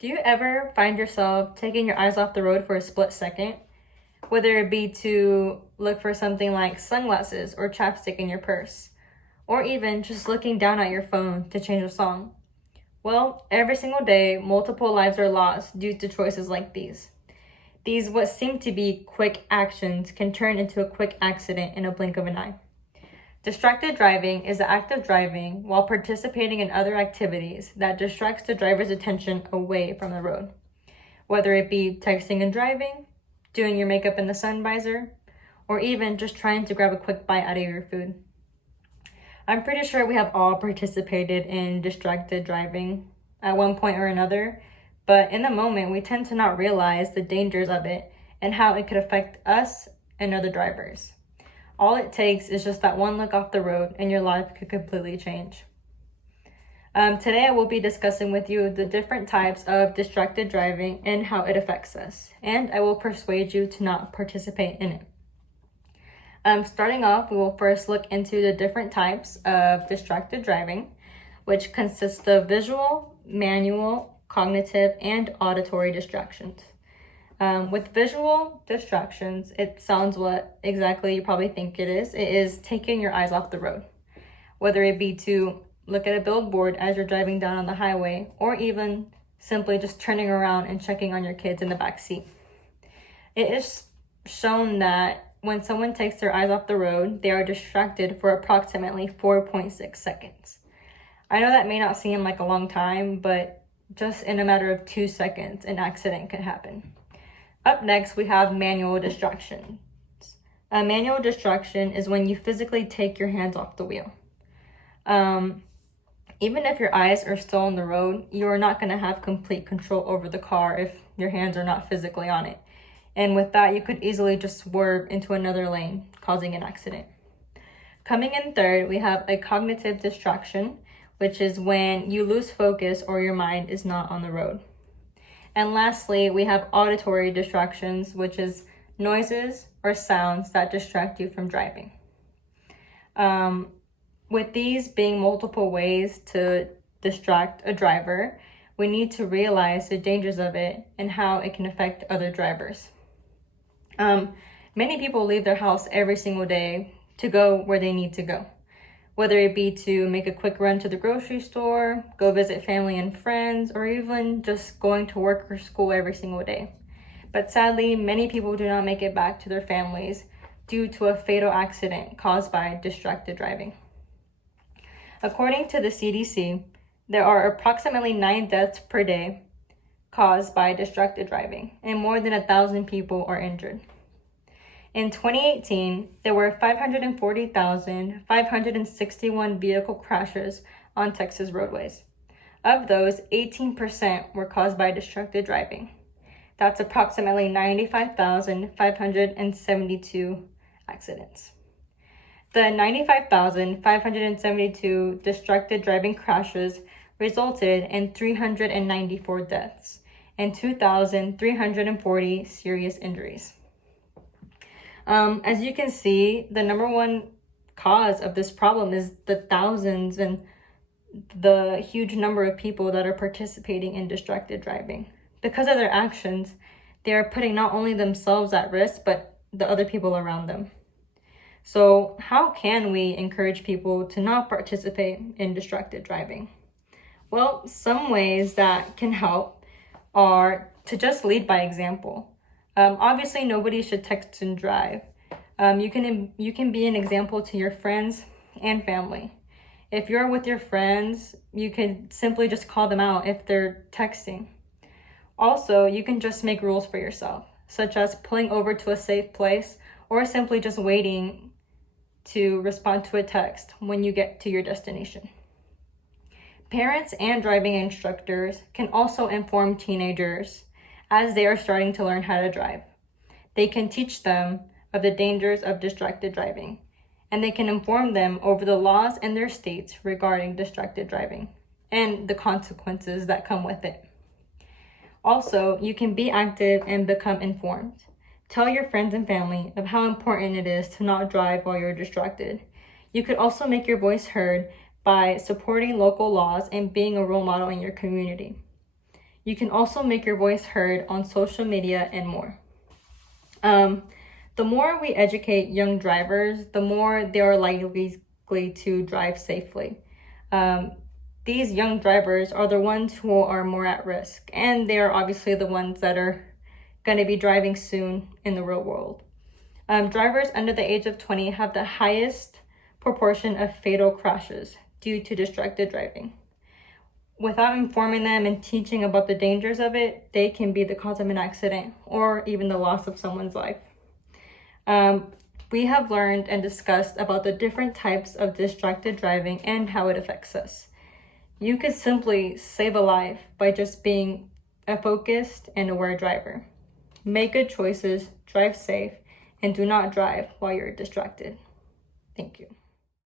Do you ever find yourself taking your eyes off the road for a split second? Whether it be to look for something like sunglasses or chapstick in your purse, or even just looking down at your phone to change a song. Well, every single day, multiple lives are lost due to choices like these. These, what seem to be quick actions, can turn into a quick accident in a blink of an eye. Distracted driving is the act of driving while participating in other activities that distracts the driver's attention away from the road. Whether it be texting and driving, doing your makeup in the sun visor, or even just trying to grab a quick bite out of your food. I'm pretty sure we have all participated in distracted driving at one point or another, but in the moment, we tend to not realize the dangers of it and how it could affect us and other drivers. All it takes is just that one look off the road and your life could completely change. Today I will be discussing with you the different types of distracted driving and how it affects us, and I will persuade you to not participate in it. Starting off, we will first look into the different types of distracted driving, which consists of visual, manual, cognitive, and auditory distractions. With visual distractions, it sounds what exactly you probably think it is. It is taking your eyes off the road, whether it be to look at a billboard as you're driving down on the highway, or even simply just turning around and checking on your kids in the back seat. It is shown that when someone takes their eyes off the road, they are distracted for approximately 4.6 seconds. I know that may not seem like a long time, but just in a matter of 2 seconds, an accident could happen. Up next, we have manual distractions. A manual distraction is when you physically take your hands off the wheel. Even if your eyes are still on the road, you are not going to have complete control over the car if your hands are not physically on it. And with that, you could easily just swerve into another lane, causing an accident. Coming in third, we have a cognitive distraction, which is when you lose focus or your mind is not on the road. And lastly, we have auditory distractions, which is noises or sounds that distract you from driving. With these being multiple ways to distract a driver, we need to realize the dangers of it and how it can affect other drivers. Many people leave their house every single day to go where they need to go, whether it be to make a quick run to the grocery store, go visit family and friends, or even just going to work or school every single day. But sadly, many people do not make it back to their families due to a fatal accident caused by distracted driving. According to the CDC, there are approximately 9 deaths per day caused by distracted driving, and more than 1,000 people are injured. In 2018, there were 540,561 vehicle crashes on Texas roadways. Of those, 18% were caused by distracted driving. That's approximately 95,572 accidents. The 95,572 distracted driving crashes resulted in 394 deaths and 2,340 serious injuries. As you can see, the number one cause of this problem is the thousands and the huge number of people that are participating in distracted driving. Because of their actions, they are putting not only themselves at risk, but the other people around them. So how can we encourage people to not participate in distracted driving? Well, some ways that can help are to just lead by example. Obviously, nobody should text and drive. You can be an example to your friends and family. If you're with your friends, you can simply just call them out if they're texting. Also, you can just make rules for yourself, such as pulling over to a safe place or simply just waiting to respond to a text when you get to your destination. Parents and driving instructors can also inform teenagers as they are starting to learn how to drive. They can teach them of the dangers of distracted driving, and they can inform them over the laws in their states regarding distracted driving and the consequences that come with it. Also, you can be active and become informed. Tell your friends and family of how important it is to not drive while you're distracted. You could also make your voice heard by supporting local laws and being a role model in your community. You can also make your voice heard on social media and more. The more we educate young drivers, the more they are likely to drive safely. These young drivers are the ones who are more at risk, and they are obviously the ones that are going to be driving soon in the real world. Drivers under the age of 20 have the highest proportion of fatal crashes due to distracted driving. Without informing them and teaching about the dangers of it, they can be the cause of an accident or even the loss of someone's life. We have learned and discussed about the different types of distracted driving and how it affects us. You could simply save a life by just being a focused and aware driver. Make good choices, drive safe, and do not drive while you're distracted. Thank you.